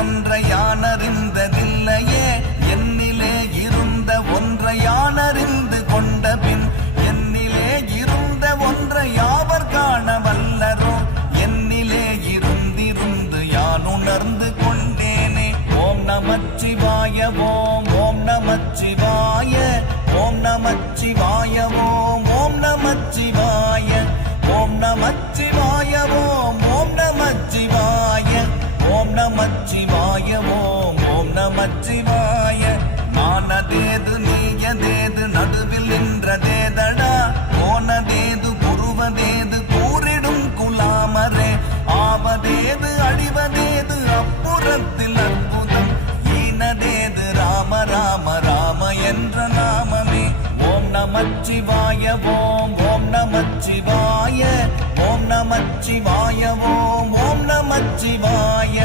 ஒன்றை யானறிந்ததில்லையே என்னிலே இருந்த ஒன்றை யானறிந்து கொண்ட பின் என்னிலே இருந்த ஒன்றை யாவர் காண வல்லரோ என்னிலே இருந்திருந்து யான் உணர்ந்து கொண்டேனே. ஓம் நமச்சிவாய ஓம் ஓம் நமச்சிவாய ஓம் நமச்சிவாய ஓம் ஓம் நமச்சிவாய ஓம் நமச்சிவாய ஓம் ஓம் நமச்சிவாய ஓம் நமச்சிவாய ஓம் ஓம் நமச்சிவாய. மானதேது நீயதேது நடுவில் நின்றதேதடா போனதேது புருவதேது கூறிடும் குலாமரே ஆவதேது அழிவதேது அப்புறத்தில் அற்புதம் ஈனதேது ராம ராம ராம என்ற நாமமே. ஓம் நமச்சிவாய ஓம் ஓம் நமச்சிவாய ஓம் நமச்சிவாய ஓம் ஓம் நமச்சிவாய.